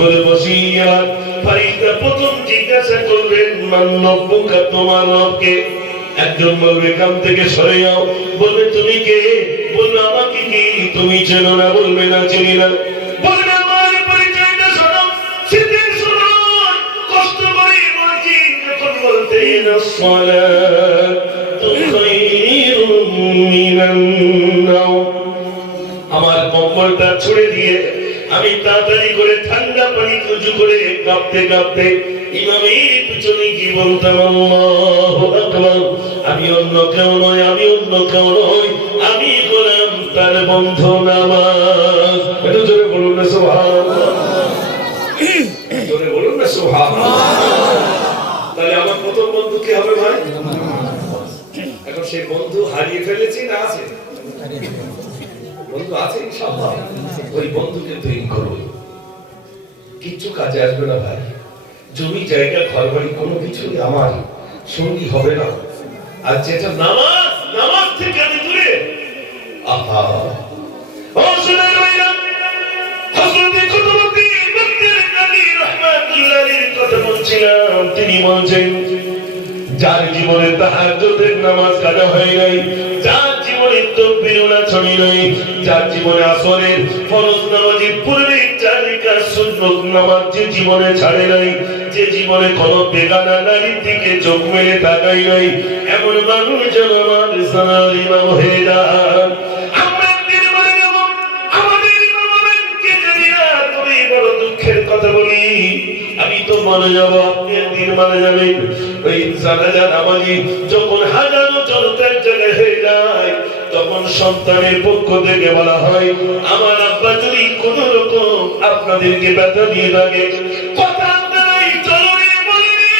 করে বসিয়ে ফারিস্তা প্রথম জিজ্ঞাসা করবেন মান রব্বুকা, তোমার রবকে? একজন বলবে কাম থেকে সরে যাও, বলবে তুমি কে? বলবে আমাকে কি তুমি চেনো না? বলবে না চিনি না। বলবে আমার পরিচয়টা শোনো, শীতের সময় কষ্ট করে বলছি যখন বলতে আমার কম্বলটা ছুড়ে দিয়ে আমি তাড়াতাড়ি করে ঠান্ডা পানি উঁচু করে কাঁপতে কাঁপতে ইমামের পিছনে কি বলতাম, আল্লাহু আকবার। আমি অন্য কেউ নয়, আমি অন্য কেউ নয়, আমি গোলাম তার বন্ধু নামাজ। একটু জোরে বলুন না সুবহানাল্লাহ, জোরে বলুন না সুবহানাল্লাহ। তাহলে আমার প্রথম বন্ধু কি হবে ভাই? এখন সেই বন্ধু হারিয়ে ফেলেছি না আছে? বন্ধু আছে ইনশাআল্লাহ। ওই বন্ধুকে তৈরি করো, কিচ্ছু কাজে আসবে না ভাই। জমি জায়গা ঘর বাড়ি কোনো কিছুই আমার সঙ্গী হবে না। আর যেটা নামাজ, নামাজ থেকে আমি দূরে। আহা ও সোনার ভাইরা, হযরত কুতুবউদ্দিন বখতিয়ারী রাহমাতুল্লাহির কথা বলছিলাম। তিনি বলছেন যার জীবনে তাহাজ্জুদের নামাজ কাজা হয় নাই, যার জীবনে তাকবীরুল্লাহ ছড়ি নাই, যার জীবনে আসরের ফরজ নামাজের পূর্বে চার রাকাত সুন্নত নামাজ যে জীবনে ছাড়ে নাই, যে জীবনে কোনো বেগানা নারীর দিকে চোখ মেলে তাকাই নাই, এমন মানুষ যেন আমার ইসলামের ইমাম হয়ে যায়। আমরা দিন মরে যাব, আমাদের ইমামকে জানি না। তবে বড় দুঃখের কথা বলি, আমি তো মরে যাব, আপনি দিন মারা যাবেন। ওই জানাজা নামাজি যখন হাজারো জনতার জায়গায় হয়ে যায়, তখন সন্তানের পক্ষ থেকে বলা হয় আমার আব্বা যদি কোন রকম আপনাদেরকে ব্যথা দিয়ে থাকে, কথা নাই চলনে বলেনি,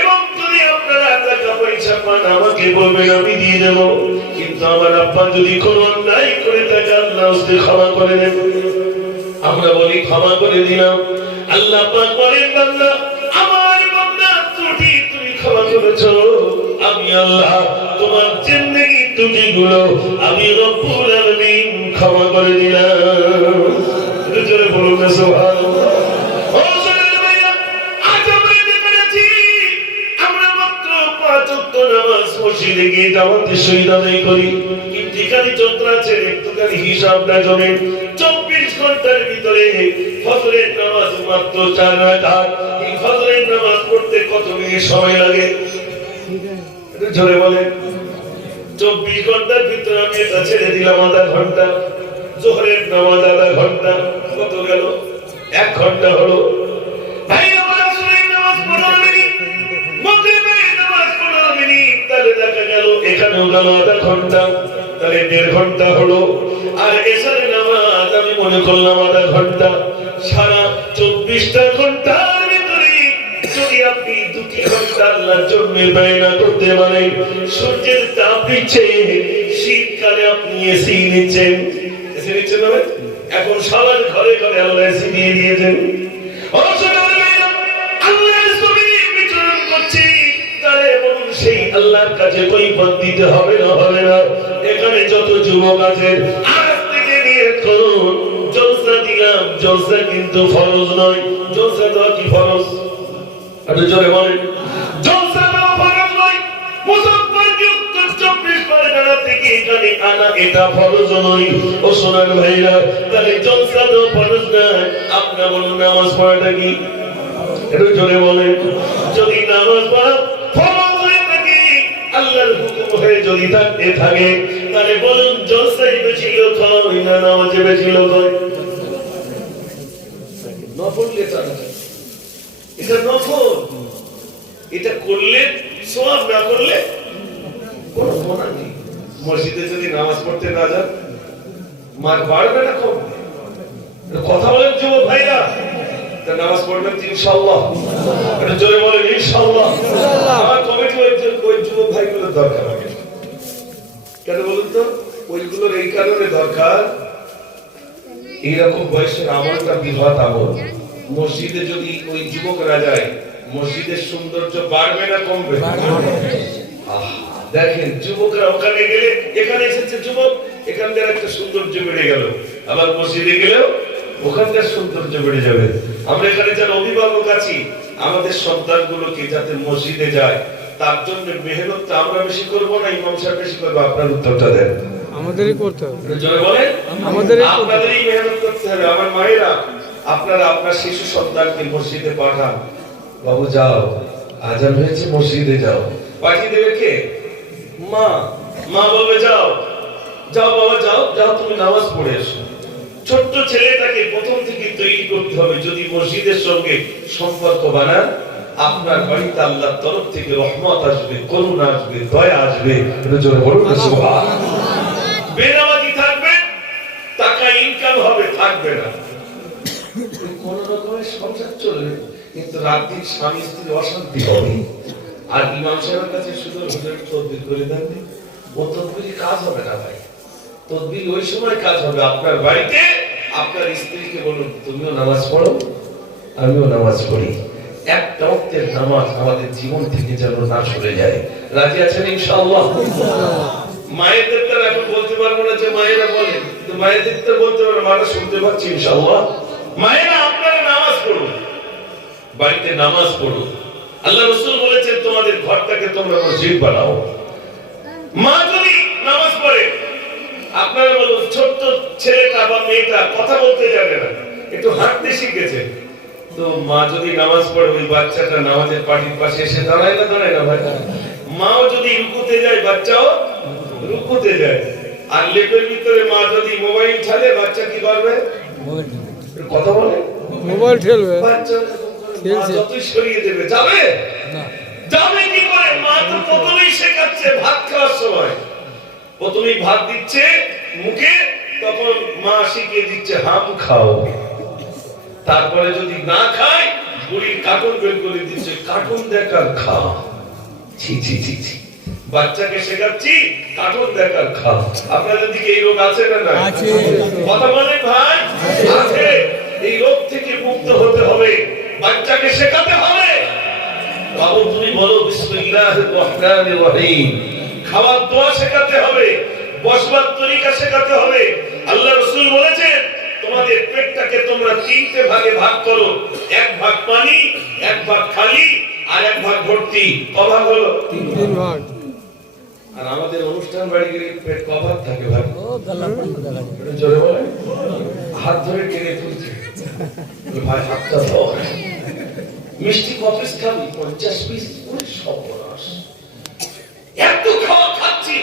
এবং যদি আপনারা টাকা পয়সা পান আমাকে বলবেন, আমি দিয়ে দেব। কিন্তু আমার আব্বা যদি কোনো অন্যায় করে থাকে আল্লাহ ওকে ক্ষমা করে দেন। আমরা বলি ক্ষমা করে দিলাম, আল্লাহ পাক বলেন বান্দা আমার বান্দা ত্রুটি তুমি ক্ষমা করেছো, আমি আল্লাহ তোমার জিন্দেগি ত্রুটিগুলো আমি রব্বুল আলামিন ক্ষমা করে দিলাম। একটু জোরে বলুন না সুবহানাল্লাহ। ও সোনার ভাইরা, আজ আমরা দেখেছি আমরা মাত্র 5 ওয়াক্ত নামাজ মসজিদে গিয়ে জামাতে শহীদ আদায় করি, কিন্তু এখানে চন্দ্র আছে একটুখানি হিসাব না জানেন। 24 ঘন্টার ভিতরে ফজরের নামাজ মাত্র 4 রাকাত। এই ফজরের নামাজ পড়তে কত মিনিট সময় লাগে? একটু জোরে বলেন। 24 ঘন্টার ভিতরে আমি এটা ছেড়ে দিলাম আধা ঘন্টা। জোহরের নামাজ আধা ঘন্টা, কত গেল? 1 ঘন্টা হলো। ভাই আমার আসরের নামাজ 15 মিনিট, মাগরিবের নামাজ 15 মিনিট, তাহলে দেখা গেল এখানেও গেল আধা ঘন্টা, তাহলে 1.5 ঘন্টা হলো। আর এশারের নামাজ আমি মনে করলাম আধা ঘন্টা। সারা 24টা ঘন্টার ভিতরে যদি আপনি 2 ঘন্টা আল্লাহর জন্য ব্যয় না করতে পারেন, সূর্যের তাপ দিচ্ছে, শীতকালে আপনি এসি নিচ্ছেন, এসি নিচ্ছেন না? এখন সবার ঘরে ঘরে আল্লাহ এসি দিয়ে দিয়েছেন। ও সোনার ভাইরা, আল্লাহর জমিনে বিচরণ করছি, তাহলে বলুন সেই আল্লাহর কাছে কৈফিয়ত দিতে হবে না? হবে না? এখানে যত যুবক আছেন আজ থেকে নিয়ত করুন, জলসা দিলাম, জলসা কিন্তু ফরজ নয়। জলসা দেওয়া কি ফরজ? একটু জোরে বলেন। জলসা দেওয়া ফরজ নয়, মুসলমানকে উত্তর 24 পরগনা থেকে এখানে আনা এটা ফরজ নয়। ও সোনার ভাইরা, তাহলে জলসা দেওয়া ফরজ নয়, আপনারা বলুন নামাজ পড়াটা কি? একটু জোরে বলেন। যদি নামাজ পড়া ফরজ হয়ে থাকে, আল্লাহর হুকুম হয়ে যদি থাকতে থাকে, তাহলে বলুন জলসাই বেশি লোক হয় না নামাজে বেশি লোক হয়? নফল লেখা আছে, এটা নফল, এটা করলে সওয়াব, না করলে কোনো গুনাহ নেই। মসজিদে যদি নামাজ পড়তে না যান, মার বাড়বে না কমবে? কথা বলেন যুবক ভাইরা, তা নামাজ পড়বেন ইনশাআল্লাহ? এটা জোরে বলেন ইনশাআল্লাহ। আমার কমিটি ওই যুবক ভাইগুলোর দরকার হবে। কেন বলুন তো? ওইগুলোর এই কারণে দরকার, এইরকম বয়সের আমলটা বিভাত আমল। মসজিদে যদি ওই যুবকরা যায়, মসজিদের সৌন্দর্য বাড়বে না কমবে? দেখেন যুবকরা ওখানে গেলে, এখানে এসেছে যুবক, এখানকার একটা সৌন্দর্য বেড়ে গেল, আবার মসজিদে গেলেও ওখানকার সৌন্দর্য বেড়ে যাবে। আমরা এখানে যারা অভিভাবক আছি, আমাদের সন্তানগুলোকে যাতে মসজিদে যায় তার জন্য মেহনতটা আমরা বেশি করব না ইমাম সাহেব বেশি করবো? আপনার উত্তরটা দেন। আমাদেরই করতে হবে। জয় বলেন, আমাদেরই মেহনত করতে হবে। আমার মায়েরা, আপনারা আপনার শিশু সন্তানকে মসজিদে পাঠান। বাবু যাও, আজান হয়েছে, মসজিদে যাও। পাঠিয়ে দেবে কে? মা। মা বলবে যাও, যাও বাবা, যাও যাও, তুমি নামাজ পড়ে এসো। ছোট্ট ছেলেটাকে প্রথম থেকে তৈরি করতে হবে। যদি মসজিদের সঙ্গে সম্পর্ক বানান, আপনার বাড়িতে আল্লাহর তরফ থেকে রহমত আসবে, করুণা আসবে, দয়া আসবে। জোরে বলুন সুবহানাল্লাহ। বেনামাজি থাকবে, টাকা ইনকাম হবে, থাকবে না, কোন রকমের সংসার চলবে, কিন্তু রাত দিন স্বামী স্ত্রীর অশান্তি হবে। আর ইমাম সাহেবের কাছে শুধু হুজুর তদবির করে দেন, ও তদবির কাজ হবে না ভাই। তদবির ওই সময় কাজ হবে আপনার বাড়িতে আপনার স্ত্রীকে বলুন তুমিও নামাজ পড়ো, আমিও নামাজ পড়ি। একটা ওয়াক্তের নামাজ আমাদের জীবন থেকে যেন না সরে যায়। রাজি আছেন ইনশাআল্লাহ? মায়েদের তো এখন বলতে পারবো না যে মায়েরা বলে, কিন্তু মায়েদের তো বলতে পারবো, মারা শুনতে পাচ্ছি ইনশাআল্লাহ। মায়েরা আপনারা নামাজ পড়ুন, বাড়িতে নামাজ পড়ুন। আল্লাহ রাসূল বলেছেন তোমাদের ঘরটাকে তোমরা মসজিদ বানাও। মা যদি নামাজ পড়ে, আপনারা বলুন ছোট্ট ছেলেটা বা মেয়েটা কথা বলতে জানে না, একটু হাঁটতে শিখেছে, তো মা যদি নামাজ পড়ে ওই বাচ্চাটা নামাজের পাটির পাশে এসে দাঁড়ায় না, দাঁড়ায় না ভাই? মাও যদি রুকুতে যায়, বাচ্চাও রুকুতে যায়। আর লেপের ভিতরে মা যদি মোবাইল ঠেলে, বাচ্চা কি করবে? কথা বলে, মোবাইল ঠেলবে। বাচ্চা যতই সরিয়ে দেবে, যাবে না। যাবে কি করে? মা তো প্রথমেই শেখাচ্ছে ভাত খাওয়ার সময়, প্রথমেই ভাত দিচ্ছে মুখে, তখন মা শিখিয়ে দিচ্ছে হাম খাও। তারপরে যদি না খায়, বুড়ির কার্টুন বের করে দিচ্ছে, কার্টুন দেখার খা। ছি ছি ছি ছি, বাচ্চাকে শেখাচ্ছি কার্টুন দেখার খা। আপনাদের দিকে এই রোগ আছে না? না আছে। কথা বলেন ভাই, আছে। এই রোগ থেকে মুক্ত হতে হবে, বাচ্চাকে শেখাতে হবে। বাবু তুমি বলো বিসমিল্লাহির রহমানির রহিম। খাওয়ার দোয়া শেখাতে হবে, বসবার তরিকা শেখাতে হবে। আল্লাহ রাসূল বলেছেন তোমাদের পেটটাকে তোমরা তিনটে ভাগে ভাগ করো, এক ভাগ পানি, এক ভাগ খালি, আর এক ভাগ ভর্তি। কভাগ হলো তিন ভাগ। আর আমাদের অনুষ্ঠান বাড়ি গেলে পেট কভাগ থাকে ভাই। ও গলা বন্ধ দেখা যায়। জোরে বলে, হাত ধরে টেনে তুলছে ভাই, হাতটা ধর। মিষ্টি কপিস খাবি 50 পিস, ওরে সর্বনাশ, এত খাওয়া খাচ্ছি।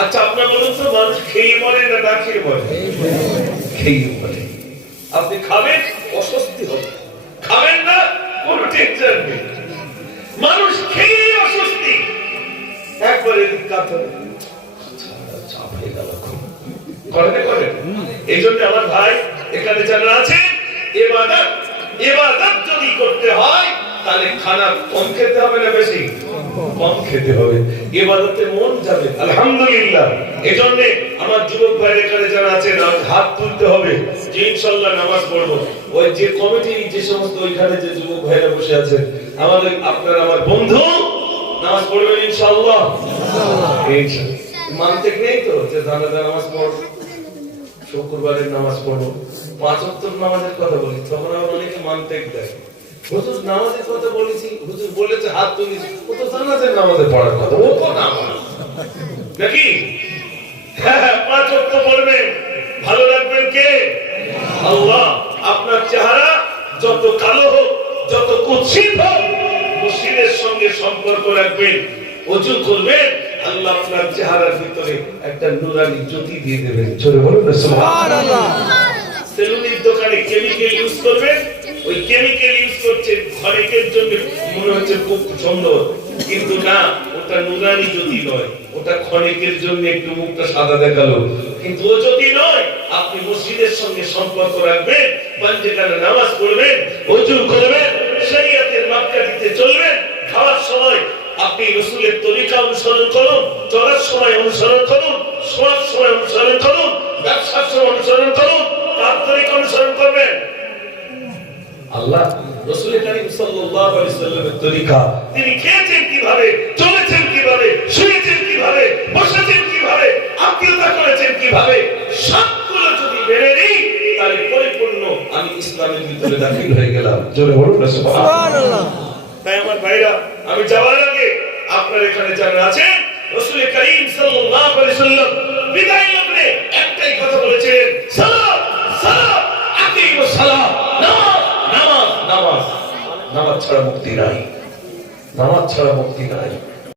আচ্ছা আপনারা বলুন তো, মানুষ খেয়ে মরে না না খেয়ে মরে? খেয়ে মরে। আপনি খাবেন, অস্বস্তি হবে, খাবেন না, কোনো টেনশন নেই। মানুষ খেয়ে অস্বস্তি, একবার এদিক কাতর চাপ হয়ে গেল, করে। এই জন্য আমার ভাই এখানে যারা আছে, ইবাদত যদি করতে হয় তাহলে খানা কম খেতে হবে না বেশি? কম খেতে হবে, ইবাদতে মন যাবে। আলহামদুলিল্লাহ। এজন্য আমার যুবক ভাইরা এখানে যারা আছেন, হাত তুলতে হবে যে ইনশাআল্লাহ নামাজ পড়বো। ওই যে কমিটি, যে সমস্ত ওইখানে যে যুবক ভাইরা বসে আছেন, আমাদের আপনারা আমার বন্ধু, নামাজ পড়বেন ইনশাআল্লাহ। মানতে নেই তো যে জানাজা নামাজ পড়ব, শুক্রবারের নামাজ পড়বো, 5 ওয়াক্ত নামাজের কথা বলি, তখন আবার অনেকে মানতে দেয়। হুজুর নামাজের কথা বলেছি, হুজুর বলেছে হাত তুলেছি, ও তো জানাজার নামাজে পড়ার কথা, ও তো নামাজ নাকি? হ্যাঁ 5 ওয়াক্ত পড়বেন, ভালো রাখবেন কে? আল্লাহ। আপনার চেহারা যত কালো হোক, যত কুৎসিত হোক, মসজিদের সঙ্গে সম্পর্ক রাখবেন, ওযু করবেন, আল্লাহ আপনার চেহারার ভিতরে একটা নূরানি জ্যোতি দিয়ে দেবেন। জোরে বলুন সুবহানাল্লাহ। সেলুনের দোকানে কেমিক্যাল ইউজ করবেন, ওই কেমিক্যাল ইউজ করছে অনেকের জন্য মনে হচ্ছে খুব সুন্দর, কিন্তু না, ওটা নূরানি জ্যোতি নয়, ওটা ক্ষণিকের জন্য একটু মুখটা সাদা দেখালো, কিন্তু ও জ্যোতি নয়। আপনি মসজিদের সঙ্গে সম্পর্ক রাখবেন, পাঞ্জেখানে নামাজ পড়বেন, ওযু করবেন, শরীয়তের মাপকাঠিতে চলবেন। খাওয়ার সময় আপনি রাসূলের তরিকা অনুসরণ করুন, চলার সময় অনুসরণ করুন, শোয়ার সময় অনুসরণ করুন, ব্যবসার সময় অনুসরণ করুন, তার তরিকা অনুসরণ করবেন। আল্লাহ রাসূল করিম সাল্লাল্লাহু আলাইহি ওয়াসাল্লামের তরিকা, তিনি খেয়েছেন কিভাবে, চলেছেন কিভাবে, শুয়েছেন কিভাবে, বসেছেন কিভাবে, আত্মীয়তা করেছেন কিভাবে, সবগুলো যদি মেনে নিই তাহলে পরিপূর্ণ আমি ইসলামের ভিতরে দাখিল হয়ে গেলাম। জোরে বলুন না সুবহানাল্লাহ। সুবহানাল্লাহ। তাই আমার ভাইরা, আমি যাওয়ার আগে আপনার এখানে যারা আছেন, রাসূল করিম সাল্লাল্লাহু আলাইহি সাল্লাম বিদায় লগ্নে একটাই কথা বলেছিলেন, সালাত সালাত আকিমুস সালাত, নামাজ নামাজ নামাজ। নামাজ ছাড়া মুক্তি নাই, নামাজ ছাড়া মুক্তি নাই।